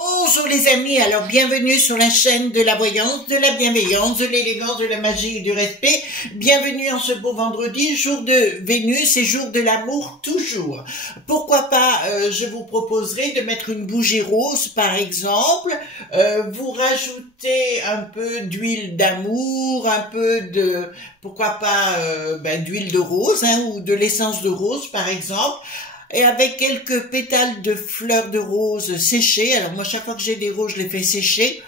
Bonjour les amis, alors bienvenue sur la chaîne de la voyance, de la bienveillance, de l'élégance, de la magie et du respect. Bienvenue en ce beau vendredi, jour de Vénus et jour de l'amour toujours. Pourquoi pas, je vous proposerai de mettre une bougie rose par exemple, vous rajoutez un peu d'huile d'amour, un peu de, pourquoi pas, d'huile de rose ou de l'essence de rose par exemple. Et avec quelques pétales de fleurs de rose séchées. Alors moi, chaque fois que j'ai des roses, je les fais sécher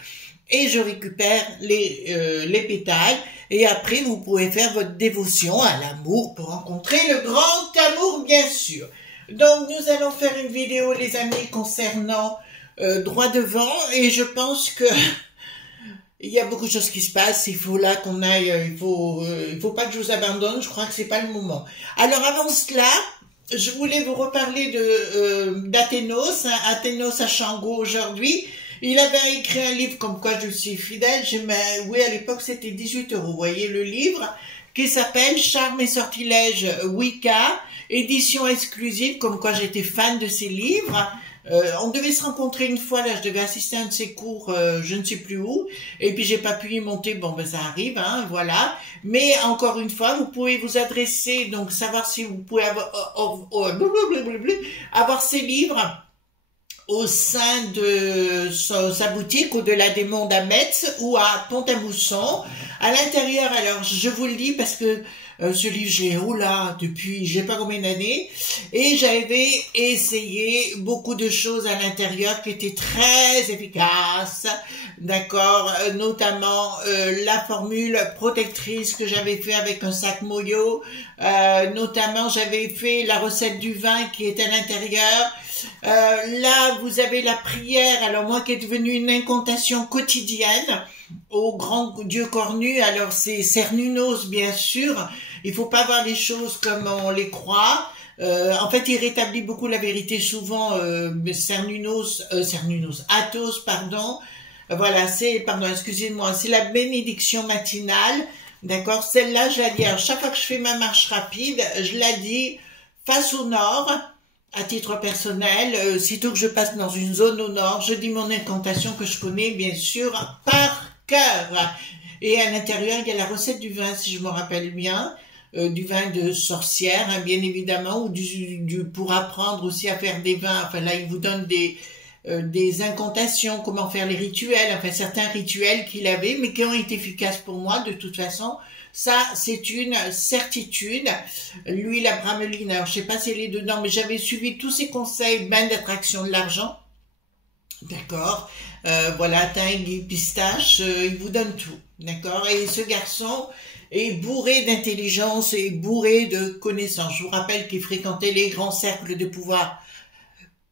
et je récupère les pétales. Et après, vous pouvez faire votre dévotion à l'amour pour rencontrer le grand amour, bien sûr. Donc, nous allons faire une vidéo, les amis, concernant droit devant. Et je pense que il y a beaucoup de choses qui se passent. Il faut là qu'on aille. Il faut pas que je vous abandonne. Je crois que c'est pas le moment. Alors, avant cela, je voulais vous reparler d'Athénos, Athénos à Shango aujourd'hui. Il avait écrit un livre comme quoi je suis fidèle. Oui, à l'époque c'était 18 €. Vous voyez le livre qui s'appelle Charme et sortilèges Wicca, édition exclusive, comme quoi j'étais fan de ces livres. On devait se rencontrer une fois, là je devais assister à un de ses cours, je ne sais plus où, et puis j'ai pas pu y monter, bon ben ça arrive, voilà. Mais encore une fois, vous pouvez vous adresser, donc savoir si vous pouvez avoir ces livres au sein de sa boutique au-delà des mondes à Metz ou à Pont-à-Mousson. À l'intérieur, alors je vous le dis parce que ce livre, je l'ai depuis je sais pas combien d'années, et j'avais essayé beaucoup de choses à l'intérieur qui étaient très efficaces, d'accord, notamment la formule protectrice que j'avais fait avec un sac Moyo, notamment j'avais fait la recette du vin qui est à l'intérieur. Là, vous avez la prière, alors moi qui est devenue une incantation quotidienne au grand Dieu cornu, alors c'est Cernunnos bien sûr, il faut pas voir les choses comme on les croit. En fait, il rétablit beaucoup la vérité souvent, Athos, pardon. Voilà, excusez-moi, c'est la bénédiction matinale, d'accord. Celle-là, je la dis, alors chaque fois que je fais ma marche rapide, je la dis face au nord. À titre personnel, sitôt que je passe dans une zone au nord, je dis mon incantation que je connais bien sûr par cœur. Et à l'intérieur, il y a la recette du vin, si je me rappelle bien, du vin de sorcière, bien évidemment, ou pour apprendre aussi à faire des vins. Enfin là, il vous donne des incantations, comment faire les rituels, enfin certains rituels qu'il avait, mais qui ont été efficaces pour moi de toute façon. Ça, c'est une certitude. L'huile à brameline, alors je sais pas si elle est dedans, mais j'avais suivi tous ses conseils, bain d'attraction de l'argent. D'accord. Voilà, thym, pistache, il vous donne tout. D'accord. Et ce garçon est bourré d'intelligence et bourré de connaissances. Je vous rappelle qu'il fréquentait les grands cercles de pouvoir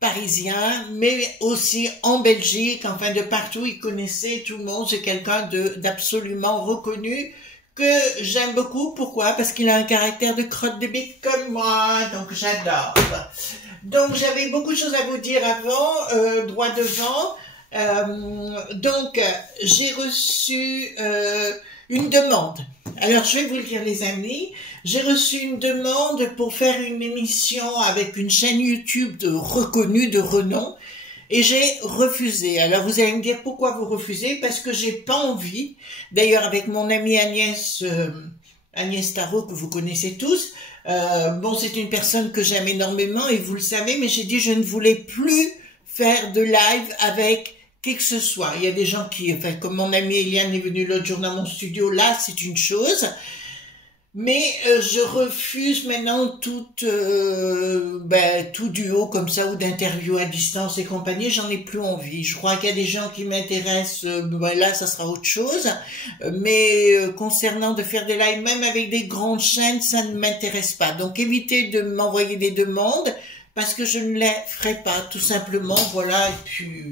parisiens, mais aussi en Belgique, enfin de partout, il connaissait tout le monde. C'est quelqu'un d'absolument reconnu, que j'aime beaucoup. Pourquoi? Parce qu'il a un caractère de crotte de bique comme moi, donc j'adore. Donc j'avais beaucoup de choses à vous dire avant, droit devant. Donc j'ai reçu une demande. Alors je vais vous le dire les amis, j'ai reçu une demande pour faire une émission avec une chaîne YouTube reconnue, de renom. Et j'ai refusé. Alors vous allez me dire pourquoi vous refusez? Parce que j'ai pas envie. D'ailleurs avec mon amie Agnès Tarot, que vous connaissez tous. Bon, c'est une personne que j'aime énormément et vous le savez, mais j'ai dit je ne voulais plus faire de live avec qui que ce soit. Il y a des gens qui, enfin comme mon amie Eliane est venue l'autre jour dans mon studio, là c'est une chose. Mais je refuse maintenant tout duo comme ça ou d'interview à distance et compagnie. J'en ai plus envie. Je crois qu'il y a des gens qui m'intéressent. Là, ça sera autre chose. Mais concernant de faire des lives, même avec des grandes chaînes, ça ne m'intéresse pas. Donc, évitez de m'envoyer des demandes parce que je ne les ferai pas, tout simplement. Voilà. Et puis,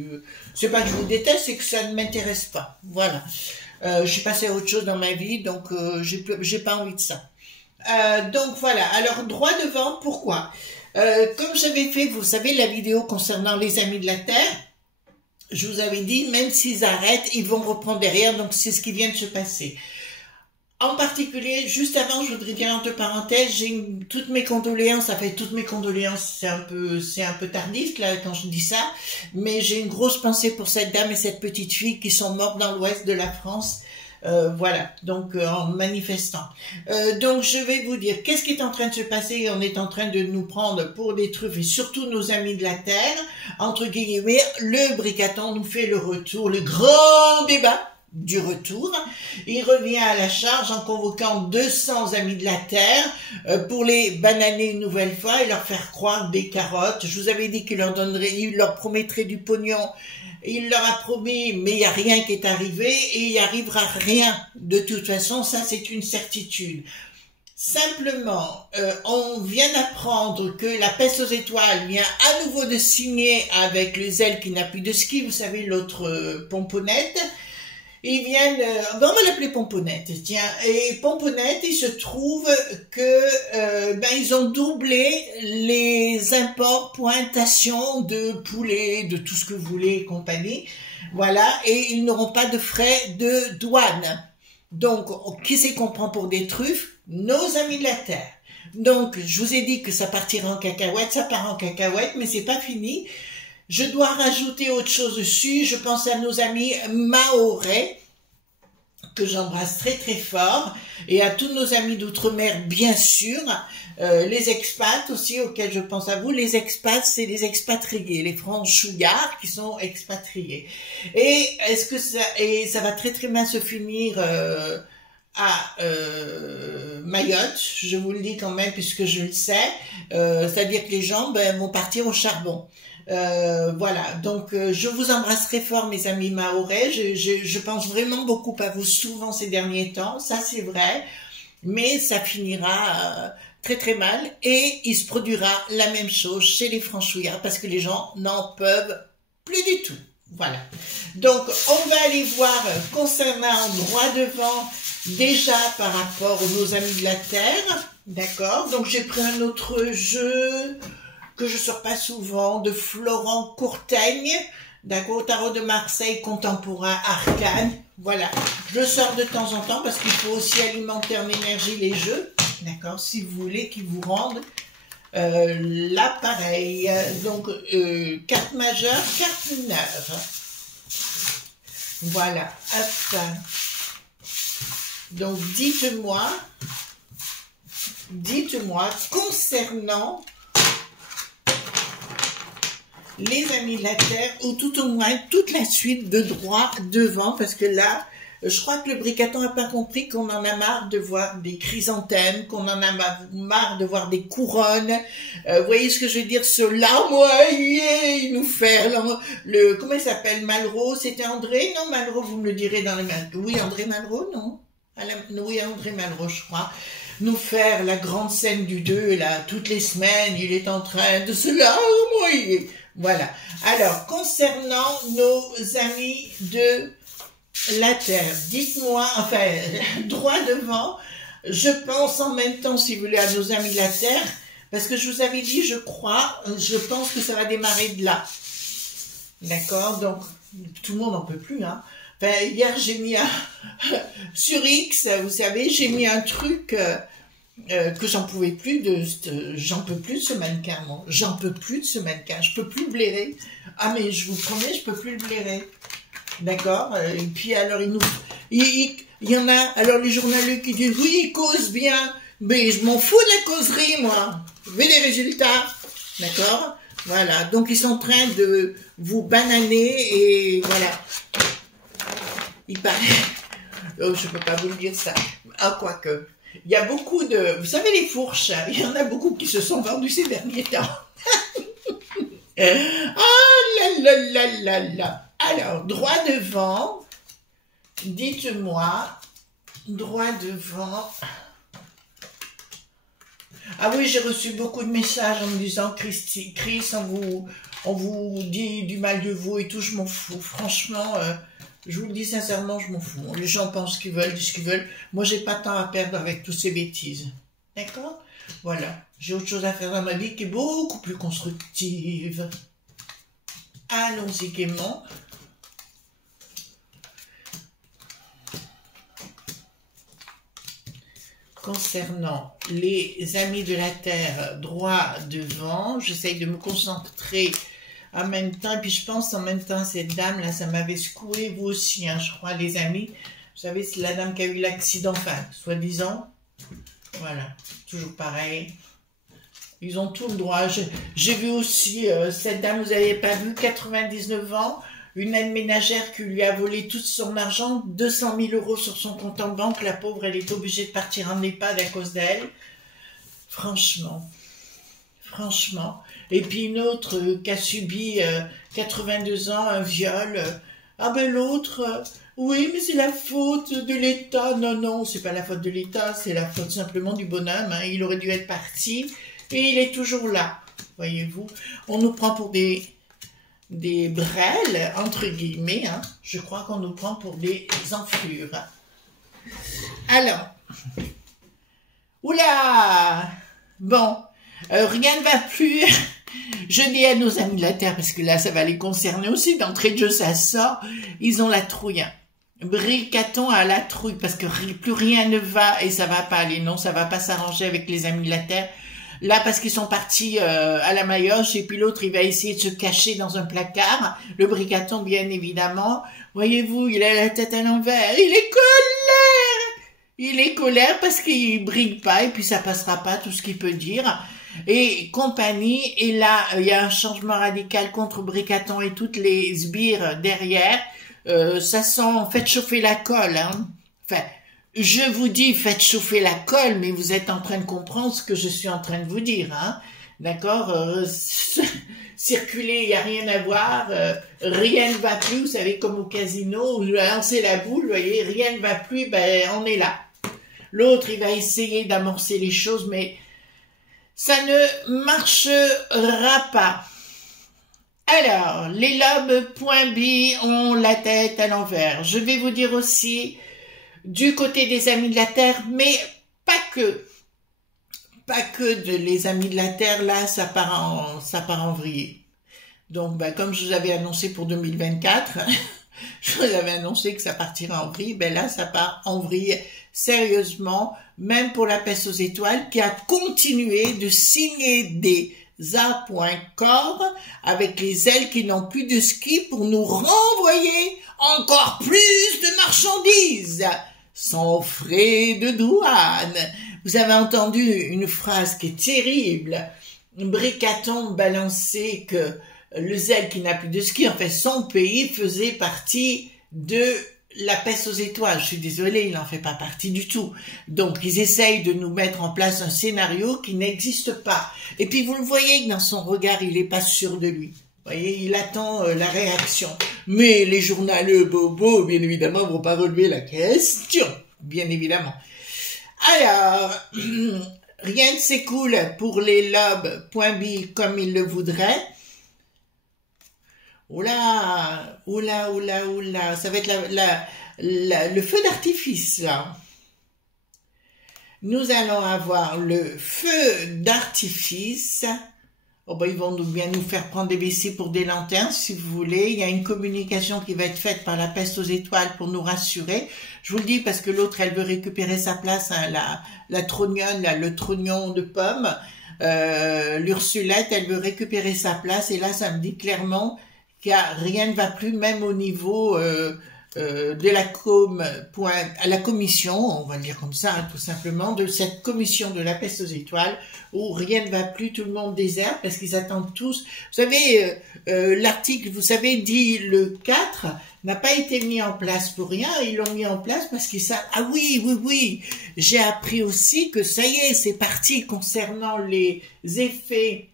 c'est pas que je vous déteste, c'est que ça ne m'intéresse pas. Voilà. J'ai passé à autre chose dans ma vie, donc j'ai pas envie de ça. Donc voilà, alors droit devant, pourquoi comme j'avais fait, vous savez, la vidéo concernant les Amis de la Terre, je vous avais dit, même s'ils arrêtent, ils vont reprendre derrière, donc c'est ce qui vient de se passer. En particulier, juste avant, je voudrais dire entre parenthèses, j'ai toutes mes condoléances, toutes mes condoléances, c'est un peu tardif, là, quand je dis ça, mais j'ai une grosse pensée pour cette dame et cette petite fille qui sont mortes dans l'ouest de la France, voilà, donc en manifestant. Donc je vais vous dire, qu'est-ce qui est en train de se passer? On est en train de nous prendre pour des truffes, et surtout nos amis de la Terre, entre guillemets, le Bricaton nous fait le retour, le grand débat du retour. Il revient à la charge en convoquant 200 amis de la Terre pour les bananer une nouvelle fois et leur faire croire des carottes. Je vous avais dit qu'il leur promettrait du pognon. Il leur a promis, mais il n'y a rien qui est arrivé et il n'y arrivera rien. De toute façon, ça c'est une certitude. Simplement, on vient d'apprendre que la peste aux étoiles vient à nouveau de signer avec les ailes qui n'a plus de ski, vous savez, l'autre pomponnette. Ils viennent, on va l'appeler Pomponnette, tiens, et Pomponnette, il se trouve que ils ont doublé les imports, pointations de poulets, de tout ce que vous voulez et compagnie, voilà, et ils n'auront pas de frais de douane. Donc, qui c'est qu'on prend pour des truffes? Nos amis de la Terre. Donc, je vous ai dit que ça partira en cacahuète, ça part en cacahuète, mais c'est pas fini. Je dois rajouter autre chose dessus. Je pense à nos amis mahorais, que j'embrasse très très fort, et à tous nos amis d'outre-mer, bien sûr, les expats aussi, auxquels je pense à vous. Les expats, c'est les expatriés, les franchouillards qui sont expatriés. Et est-ce que ça va très très bien se finir à Mayotte, je vous le dis quand même puisque je le sais, c'est-à-dire que les gens vont partir au charbon. Voilà, donc je vous embrasserai fort mes amis mahorais, je pense vraiment beaucoup à vous souvent ces derniers temps, ça c'est vrai, mais ça finira très très mal et il se produira la même chose chez les franchouillards parce que les gens n'en peuvent plus du tout. Voilà, donc on va aller voir concernant droit devant déjà par rapport aux nos amis de la Terre, d'accord, donc j'ai pris un autre jeu que je sors pas souvent, de Florent Courtaigne, d'accord, au tarot de Marseille, contemporain, arcane, voilà. Je le sors de temps en temps parce qu'il faut aussi alimenter en énergie les jeux, d'accord, si vous voulez qu'ils vous rendent l'appareil. Donc, carte majeure, carte mineure. Voilà, hop. Donc, dites-moi, concernant les amis de la Terre, ou tout au moins toute la suite de droit devant, parce que là, je crois que le Bricaton n'a pas compris qu'on en a marre de voir des chrysanthèmes, qu'on en a marre de voir des couronnes. Vous voyez ce que je veux dire? Ce larmoyer, il nous fait comment il s'appelle? Malraux, c'était André? Non, Malraux, vous me le direz dans les mains. Oui, André Malraux, non? Oui, André Malraux, je crois. Nous faire la grande scène du 2, là, toutes les semaines, il est en train de se larmoyer. Voilà. Alors, concernant nos amis de la Terre, dites-moi, enfin, droit devant, je pense en même temps, si vous voulez, à nos amis de la Terre, parce que je vous avais dit, je pense que ça va démarrer de là. D'accord? Donc, tout le monde n'en peut plus, hein. Enfin, hier, j'ai mis sur X, vous savez, j'ai mis un truc que j'en pouvais plus j'en peux plus de ce mannequin, moi. J'en peux plus de ce mannequin. Je peux plus le blairer. Ah, mais je vous promets, je peux plus le blairer. D'accord? Et puis, alors, il y en a, alors les journalistes qui disent, oui, il cause bien. Mais je m'en fous de la causerie, moi. Je veux des résultats. D'accord? Voilà. Donc, ils sont en train de vous bananer et voilà. Il paraît. Oh, je peux pas vous le dire ça. Ah, quoique. Il y a beaucoup de... Vous savez, les fourches, il y en a beaucoup qui se sont vendus ces derniers temps. Ah là là là là là. Alors, droit devant, dites-moi, droit devant... Ah oui, j'ai reçu beaucoup de messages en me disant Chris, on vous dit du mal de vous et tout, je m'en fous. Franchement, je vous le dis sincèrement, je m'en fous. Les gens pensent ce qu'ils veulent, disent ce qu'ils veulent. Moi, j'ai pas de temps à perdre avec toutes ces bêtises. D'accord? Voilà. J'ai autre chose à faire dans ma vie qui est beaucoup plus constructive. Allons-y gaiement. Concernant les amis de la Terre, droit devant, j'essaye de me concentrer en même temps, et puis je pense en même temps, cette dame là, ça m'avait secoué, vous aussi, hein, je crois, les amis. Vous savez, c'est la dame qui a eu l'accident, enfin, soi-disant. Voilà, toujours pareil. Ils ont tout le droit. J'ai vu aussi cette dame, vous n'avez pas vu, 99 ans, une aide ménagère qui lui a volé tout son argent, 200 000 € sur son compte en banque. La pauvre, elle est obligée de partir en EHPAD à cause d'elle. Franchement. Franchement. Et puis une autre qui a subi 82 ans, un viol. Ah ben l'autre, oui, mais c'est la faute de l'État. Non, non, c'est pas la faute de l'État, c'est la faute simplement du bonhomme. Hein. Il aurait dû être parti et il est toujours là. Voyez-vous, on nous prend pour des brels, entre guillemets, hein. Je crois qu'on nous prend pour des enflures. Alors, oula, bon, rien ne va plus. Je dis à nos amis de la Terre, parce que là, ça va les concerner aussi, d'entrée de jeu, ça sort, ils ont la trouille. Bricaton a la trouille, parce que plus rien ne va, et ça va pas aller, non, ça va pas s'arranger avec les amis de la Terre. Là, parce qu'ils sont partis à la Maillotche, et puis l'autre, il va essayer de se cacher dans un placard. Le Bricaton, bien évidemment. Voyez-vous, il a la tête à l'envers. Il est colère. Il est colère parce qu'il brigue pas, et puis ça passera pas, tout ce qu'il peut dire. Et compagnie, et là, il y a un changement radical contre Bricaton et toutes les sbires derrière. Ça sent, faites chauffer la colle, hein. Enfin, je vous dis, faites chauffer la colle, mais vous êtes en train de comprendre ce que je suis en train de vous dire, hein. D'accord? Circuler, il n'y a rien à voir, rien ne va plus, vous savez, comme au casino, vous lancez la boule, vous voyez, rien ne va plus, ben, on est là. L'autre, il va essayer d'amorcer les choses, mais ça ne marchera pas. Alors, les lobes point B ont la tête à l'envers. Je vais vous dire aussi, du côté des amis de la Terre, mais pas que. Pas que les amis de la Terre, là, ça part en vrille. Donc, ben, comme je vous avais annoncé pour 2024, je vous avais annoncé que ça partirait en vrille, ben là, ça part en vrille sérieusement, même pour la peste aux étoiles, qui a continué de signer des appoints-corps avec les ailes qui n'ont plus de ski pour nous renvoyer encore plus de marchandises, sans frais de douane. Vous avez entendu une phrase qui est terrible. Bricaton balançait que le zèle qui n'a plus de ski, en fait, son pays faisait partie de la peste aux étoiles. Je suis désolée, il n'en fait pas partie du tout. Donc, ils essayent de nous mettre en place un scénario qui n'existe pas. Et puis, vous le voyez que dans son regard, il n'est pas sûr de lui. Vous voyez, il attend la réaction. Mais les journaleux bobos, bien évidemment, vont pas relever la question. Bien évidemment. Alors, rien ne s'écoule pour les lobes point B comme ils le voudraient. Oula, oula, oula, oula, ça va être le feu d'artifice, là. Nous allons avoir le feu d'artifice. Oh ben, ils vont bien nous faire prendre des WC pour des lanternes, si vous voulez. Il y a une communication qui va être faite par la peste aux étoiles pour nous rassurer. Je vous le dis parce que l'autre, elle veut récupérer sa place, hein, la trognonne, là, le trognon de pomme. L'Ursulette, elle veut récupérer sa place. Et là, ça me dit clairement qu'il y a rien ne va plus, même au niveau de la commission, on va le dire comme ça, hein, tout simplement, de cette commission de la peste aux étoiles, où rien ne va plus, tout le monde déserte, parce qu'ils attendent tous. Vous savez, l'article, vous savez, dit le 4, n'a pas été mis en place pour rien. Ils l'ont mis en place parce qu'ils savent. Ah oui, oui, oui. J'ai appris aussi que ça y est, c'est parti concernant les effets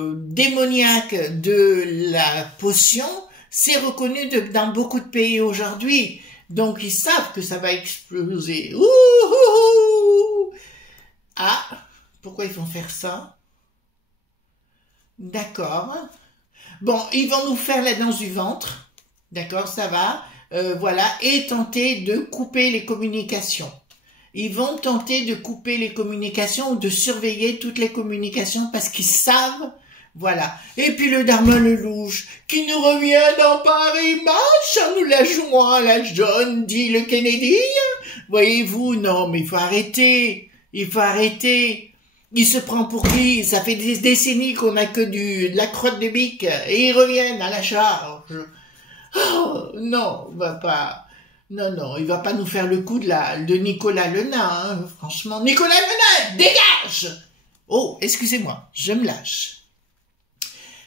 démoniaques de la potion. C'est reconnu dans beaucoup de pays aujourd'hui. Donc, ils savent que ça va exploser. Ouh. Ah, pourquoi ils vont faire ça? D'accord. Bon, ils vont nous faire la danse du ventre. D'accord, ça va. Voilà. Et tenter de couper les communications. Ils vont tenter de couper les communications ou de surveiller toutes les communications parce qu'ils savent. Voilà. Et puis le Dharma le louche, qui nous revient dans Paris Match, nous la jouons à la John, dit le Kennedy. Voyez-vous, non, mais il faut arrêter. Il faut arrêter. Il se prend pour qui? Ça fait des décennies qu'on n'a que de la crotte de bique. Et ils reviennent à la charge. Oh, non, on va pas. Non, non, il va pas nous faire le coup de Nicolas Le Nain, hein, franchement. Nicolas Le Nain, dégage! Oh, excusez-moi, je me lâche.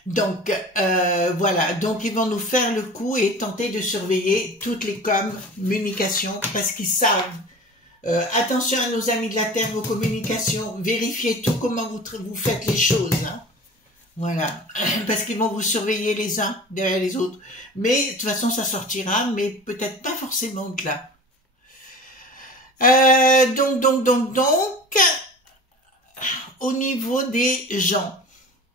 Donc, voilà. Donc, ils vont nous faire le coup et tenter de surveiller toutes les communications parce qu'ils savent. Attention à nos amis de la Terre, vos communications. Vérifiez tout comment vous faites les choses. Hein. Voilà. Parce qu'ils vont vous surveiller les uns derrière les autres. Mais, de toute façon, ça sortira, mais peut-être pas forcément de là. Donc, au niveau des gens,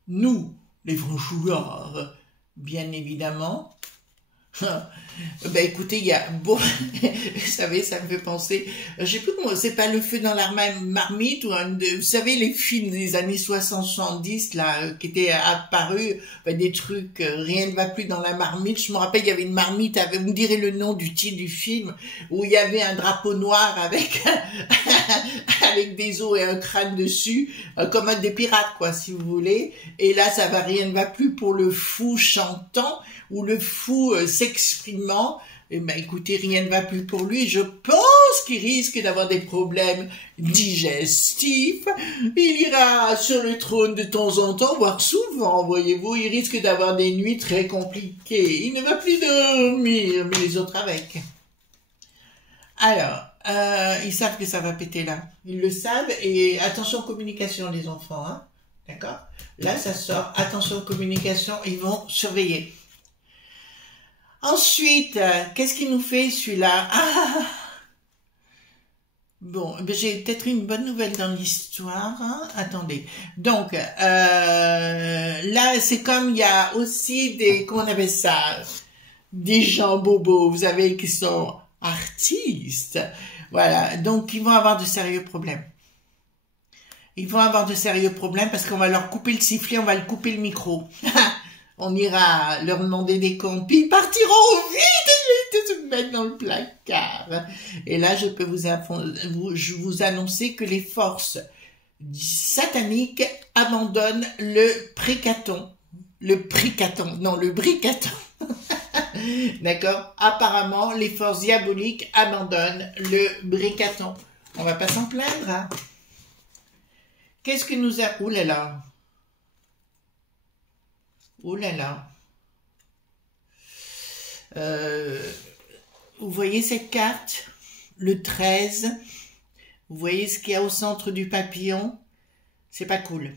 nous, les franchouillards, bien évidemment. Ben écoutez, il y a bon, vous savez, ça me fait penser, je sais plus comment, c'est pas Le Feu dans la marmite ou vous savez les films des années 60-70 là qui étaient apparus, ben, des trucs, rien ne va plus dans la marmite. Je me rappelle, il y avait une marmite, vous me direz le nom du titre du film, où il y avait un drapeau noir avec avec des os et un crâne dessus, comme un des pirates quoi, si vous voulez. Et là, ça va, rien ne va plus pour le fou chantant ou le fou s'exprimant. Eh ben, écoutez, rien ne va plus pour lui. Je pense qu'il risque d'avoir des problèmes digestifs. Il ira sur le trône de temps en temps, voire souvent, voyez-vous. Il risque d'avoir des nuits très compliquées. Il ne va plus dormir, mais les autres avec. Alors, ils savent que ça va péter là. Ils le savent. Et attention aux communications, les enfants. Hein, d'accord? Là, ça sort. Attention aux communications. Ils vont surveiller. Ensuite, qu'est-ce qu'il nous fait celui-là? Ah, bon, ben, j'ai peut-être une bonne nouvelle dans l'histoire. Hein. Attendez. Donc, là, c'est comme il y a aussi des, comment on appelle ça? Des gens bobos, vous savez, qui sont artistes. Voilà. Donc, ils vont avoir de sérieux problèmes. Ils vont avoir de sérieux problèmes parce qu'on va leur couper le sifflet, on va leur couper le micro. On ira leur demander des comptes, puis ils partiront vite se mettre dans le placard. Et là, je peux vous annoncer que les forces sataniques abandonnent le bricaton. D'accord? Apparemment, les forces diaboliques abandonnent le bricaton. On va pas s'en plaindre, hein? Qu'est-ce que nous a... Ouh là là! Oh là là. Vous voyez cette carte? Le 13. Vous voyez ce qu'il y a au centre du papillon? C'est pas cool.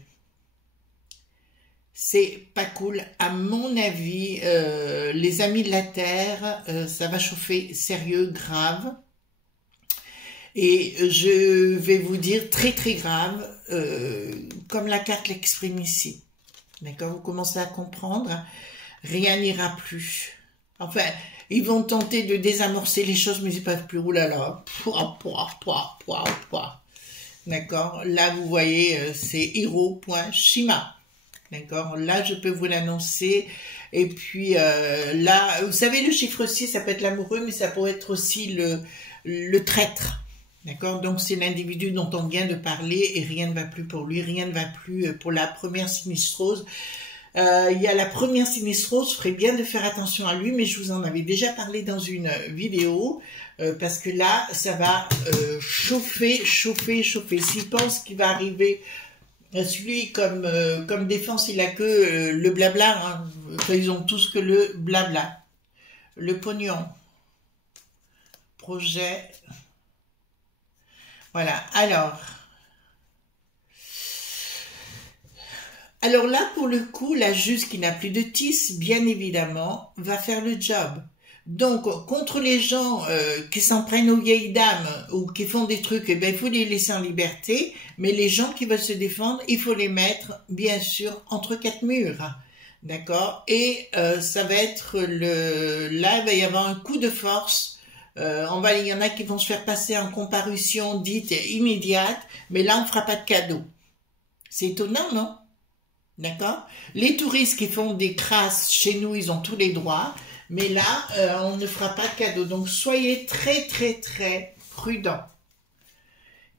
C'est pas cool. À mon avis, les amis de la Terre, ça va chauffer sérieux, grave. Et je vais vous dire très très grave, comme la carte l'exprime ici. D'accord, vous commencez à comprendre, rien n'ira plus. Enfin, ils vont tenter de désamorcer les choses, mais ils ne peuvent plus. Ouh là là, D'accord, là vous voyez, c'est hiro.shima. D'accord, là je peux vous l'annoncer. Et puis là, vous savez, le chiffre 6, ça peut être l'amoureux, mais ça pourrait être aussi le traître. D'accord, donc c'est l'individu dont on vient de parler et rien ne va plus pour lui, rien ne va plus pour la première sinistrose. Il y a la première sinistrose, ferait bien de faire attention à lui, mais je vous en avais déjà parlé dans une vidéo, parce que là, ça va chauffer. S'il pense qu'il va arriver Celui comme défense, il a que le blabla. Hein. Enfin, ils ont tous que le blabla. Le pognon. Projet. Voilà. Alors là, pour le coup, la Juste qui n'a plus de tis, bien évidemment, va faire le job. Donc, contre les gens qui s'en prennent aux vieilles dames ou qui font des trucs, eh ben, il faut les laisser en liberté. Mais les gens qui veulent se défendre, il faut les mettre, bien sûr, entre quatre murs. D'accord? Et ça va être là, il va y avoir un coup de force. Il y en a qui vont se faire passer en comparution dite immédiate, mais là, on ne fera pas de cadeau. C'est étonnant, non? D'accord? Les touristes qui font des crasses chez nous, ils ont tous les droits. Mais là, on ne fera pas de cadeau. Donc, soyez très, très, très prudents.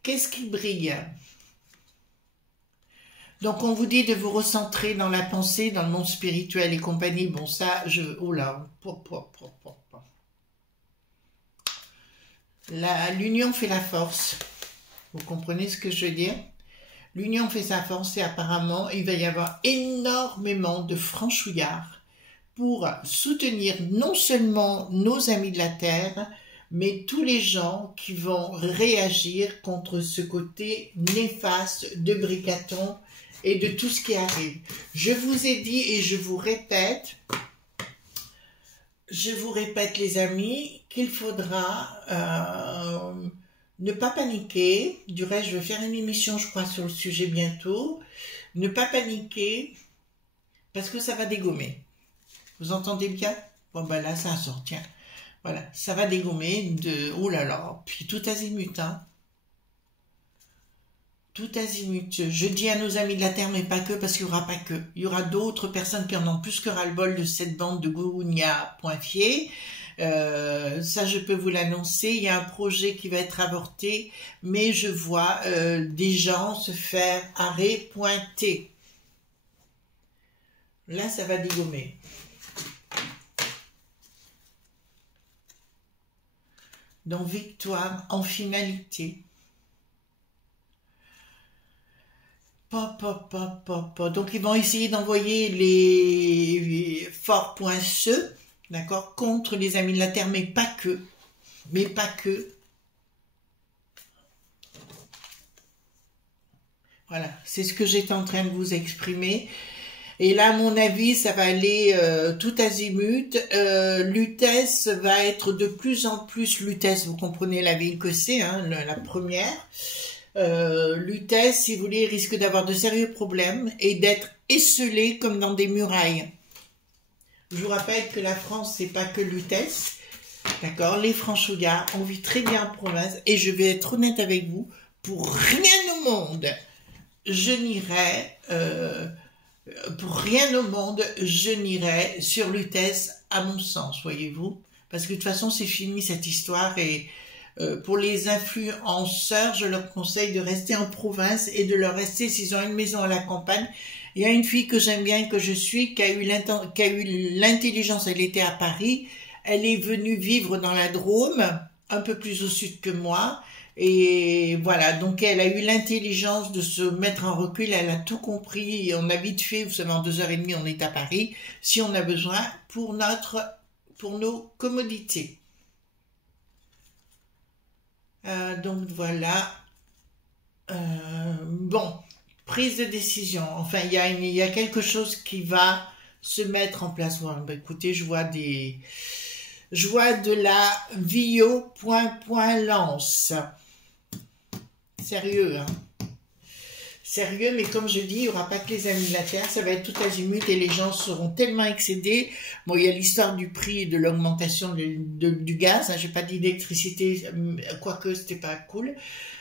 Qu'est-ce qui brille? Donc, on vous dit de vous recentrer dans la pensée, dans le monde spirituel et compagnie. Bon, ça, oh là. L'union fait la force. Vous comprenez ce que je veux dire? L'union fait sa force et apparemment, il va y avoir énormément de franchouillards pour soutenir non seulement nos amis de la Terre, mais tous les gens qui vont réagir contre ce côté néfaste de Bricaton et de tout ce qui arrive. Je vous ai dit et je vous répète les amis, qu'il faudra ne pas paniquer. Du reste, je vais faire une émission, je crois, sur le sujet bientôt. Ne pas paniquer parce que ça va dégommer. Vous entendez bien? Bon, ben là, ça sort, tiens. Voilà, ça va dégommer de... Oh là là, puis tout azimut, hein. Tout azimut. Je dis à nos amis de la Terre, mais pas que, parce qu'il n'y aura pas que. Il y aura d'autres personnes qui en ont plus que ras-le-bol de cette bande de Gourounia-Poinfier. Ça, je peux vous l'annoncer. Il y a un projet qui va être avorté, mais je vois des gens se faire arrêt pointé. Là, ça va dégommer. Donc, victoire en finalité. Donc, ils vont essayer d'envoyer les forts poinçeux, d'accord, contre les amis de la Terre, mais pas que. Mais pas que. Voilà, c'est ce que j'étais en train de vous exprimer. Et là, à mon avis, ça va aller tout azimut. Lutèce va être de plus en plus... Lutèce, vous comprenez la ville que c'est, hein, la première. Lutèce, si vous voulez, risque d'avoir de sérieux problèmes et d'être esselé comme dans des murailles. Je vous rappelle que la France, c'est pas que Lutèce. D'accord? Les franchouillards, on vit très bien en province. Et je vais être honnête avec vous, pour rien au monde, je n'irai... pour rien au monde, je n'irai sur Lutèce, à mon sens, voyez-vous. Parce que de toute façon, c'est fini cette histoire. Et pour les influenceurs, je leur conseille de rester en province et de leur rester, s'ils ont une maison à la campagne. Il y a une fille que j'aime bien, que je suis, qui a eu l'intelligence, elle était à Paris. Elle est venue vivre dans la Drôme, un peu plus au sud que moi. Et voilà, donc elle a eu l'intelligence de se mettre en recul, elle a tout compris, on a vite fait, vous savez, en 2h30 on est à Paris, si on a besoin, pour nos commodités. Donc voilà, bon, prise de décision, enfin il y a quelque chose qui va se mettre en place. Bon, ben, écoutez, je vois de la Vio lance. Sérieux, hein. Sérieux, mais comme je dis, il n'y aura pas que les amis de la Terre, ça va être tout azimut et les gens seront tellement excédés. Bon, il y a l'histoire du prix et de l'augmentation du gaz, hein, j'ai pas dit d'électricité, quoique c'était pas cool,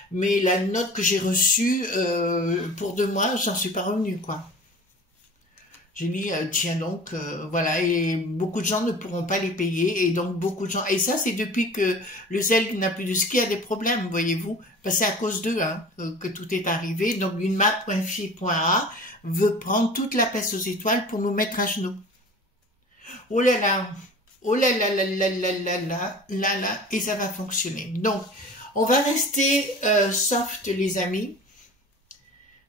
mais la note que j'ai reçue, pour 2 mois, j'en suis pas revenue, quoi. J'ai dit, tiens donc, voilà, et beaucoup de gens ne pourront pas les payer, et donc beaucoup de gens, et ça c'est depuis que le zèle n'a plus de ski a des problèmes, voyez-vous, parce que c'est à cause d'eux hein, que tout est arrivé, donc une map.fi.a veut prendre toute la peste aux étoiles pour nous mettre à genoux. Oh là là, oh là là là là là là là là là, et ça va fonctionner. Donc, on va rester soft les amis,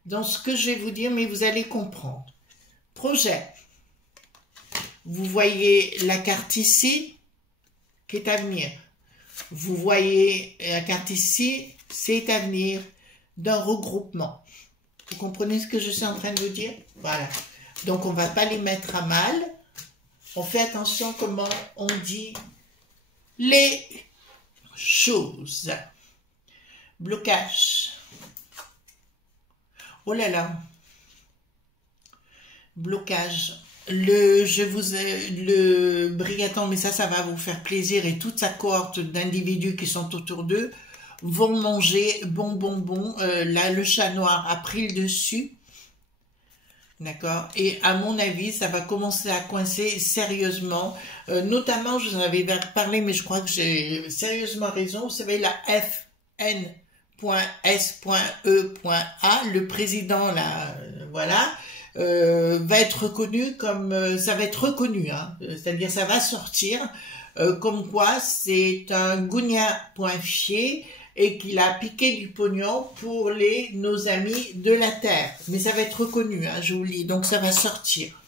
dans ce que je vais vous dire, mais vous allez comprendre. Projet. Vous voyez la carte ici, qui est avenir. Vous voyez la carte ici, c'est avenir d'un regroupement. Vous comprenez ce que je suis en train de vous dire? Voilà. Donc, on ne va pas les mettre à mal. On fait attention comment on dit les choses. Blocage. Oh là là. Blocage. Le Brigaton, mais ça va vous faire plaisir, et toute sa cohorte d'individus qui sont autour d'eux vont manger bon. Là, le chat noir a pris le dessus. D'accord? Et à mon avis, ça va commencer à coincer sérieusement. Notamment, je vous en avais parlé, mais je crois que j'ai sérieusement raison. Vous savez, la FN.S.E.A, le président, là, voilà, va être reconnu comme... ça va être reconnu, hein, c'est-à-dire ça va sortir, comme quoi c'est un gougnapoinfier et qu'il a piqué du pognon pour nos amis de la Terre. Mais ça va être reconnu, hein, je vous le dis, donc ça va sortir.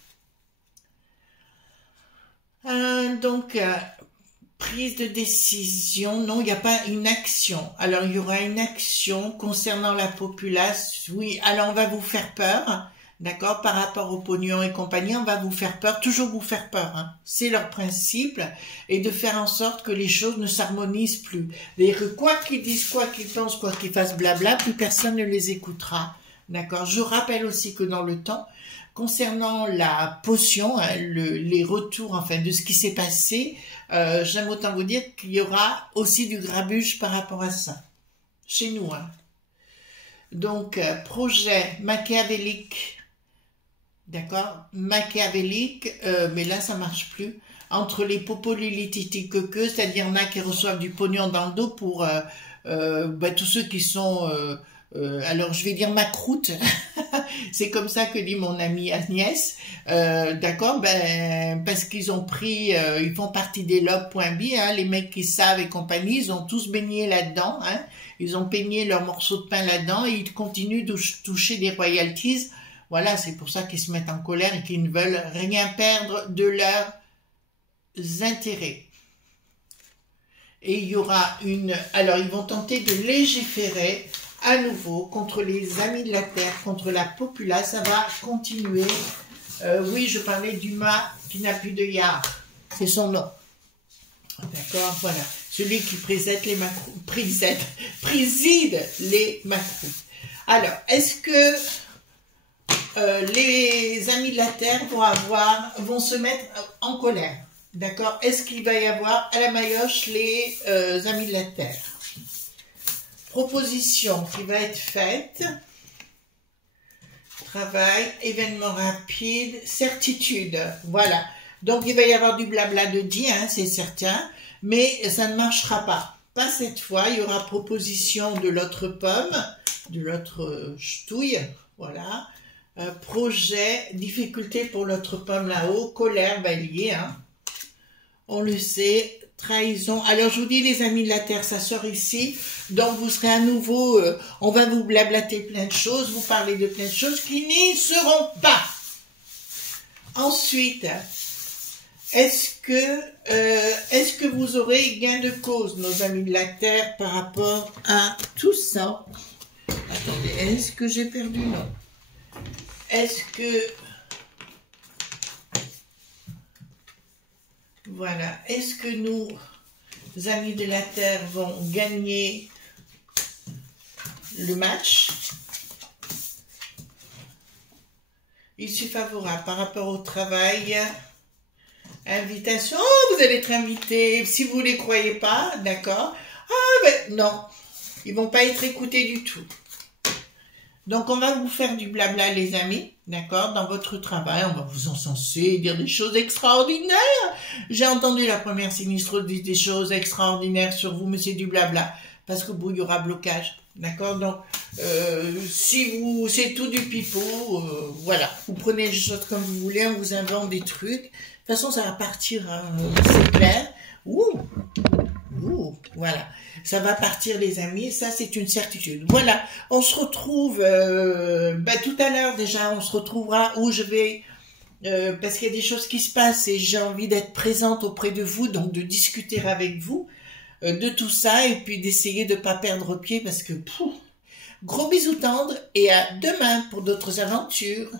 Prise de décision, non, il n'y a pas une action. Alors, il y aura une action concernant la population. Oui, alors on va vous faire peur, d'accord, par rapport au pognon et compagnie, on va vous faire peur, toujours vous faire peur, hein. C'est leur principe, et de faire en sorte que les choses ne s'harmonisent plus. C'est-à-dire que quoi qu'ils disent, quoi qu'ils pensent, quoi qu'ils fassent blabla, plus personne ne les écoutera, d'accord. Je rappelle aussi que dans le temps, concernant la potion, hein, les retours, enfin, de ce qui s'est passé, j'aime autant vous dire qu'il y aura aussi du grabuge par rapport à ça, chez nous, hein. Donc, projet machiavélique. D'accord, machiavélique, mais là ça marche plus. Entre les popolilitiques que, c'est-à-dire il y en a qui reçoivent du pognon dans le dos pour tous ceux qui sont, alors je vais dire macroute, c'est comme ça que dit mon amie Agnès, d'accord, parce qu'ils ont pris, ils font partie des lobes.bi, hein, les mecs qui savent et compagnie, ils ont tous baigné là-dedans, hein, ils ont peigné leur morceau de pain là-dedans et ils continuent de toucher des royalties. Voilà, c'est pour ça qu'ils se mettent en colère et qu'ils ne veulent rien perdre de leurs intérêts. Et il y aura alors ils vont tenter de légiférer à nouveau contre les amis de la Terre, contre la populace, ça va continuer. Oui, je parlais d'Uma qui n'a plus de yard, c'est son nom. D'accord, voilà. Celui qui préside les macros. Alors, est-ce que les amis de la Terre vont se mettre en colère? D'accord? Est-ce qu'il va y avoir à la maillotche les amis de la Terre? Proposition qui va être faite. Travail, événement rapide, certitude. Voilà. Donc, il va y avoir du blabla de dit, hein, c'est certain, mais ça ne marchera pas. Pas cette fois. Il y aura proposition de l'autre pomme, de l'autre ch'touille. Voilà. Projet, difficulté pour l'autre pomme là-haut, colère, lié, hein. On le sait, trahison. Alors, je vous dis, les amis de la Terre, ça sort ici. Donc, vous serez à nouveau, on va vous blablater plein de choses, vous parler de plein de choses qui n'y seront pas. Ensuite, est-ce que vous aurez gain de cause, nos amis de la Terre, par rapport à tout ça? Attendez, est-ce que j'ai perdu? Non. Est-ce que... Voilà. Est-ce que nous, amis de la Terre, vont gagner le match? Issue favorable par rapport au travail. Invitation. Oh, vous allez être invité. Si vous ne les croyez pas, d'accord. Ah, ben non. Ils ne vont pas être écoutés du tout. Donc, on va vous faire du blabla, les amis, d'accord, dans votre travail. On va vous encenser, dire des choses extraordinaires. J'ai entendu la première sinistre dire des choses extraordinaires sur vous, mais c'est du blabla. Parce que bon, il y aura blocage, d'accord. Donc, si c'est tout du pipeau, voilà. Vous prenez les choses comme vous voulez, on vous invente des trucs. De toute façon, ça va partir, c'est clair. Ouh. vous. Voilà. Ça va partir, les amis. Ça, c'est une certitude. Voilà. On se retrouve tout à l'heure déjà. On se retrouvera où je vais... parce qu'il y a des choses qui se passent et j'ai envie d'être présente auprès de vous, donc de discuter avec vous de tout ça et puis d'essayer de pas perdre pied parce que... gros bisous tendres et à demain pour d'autres aventures.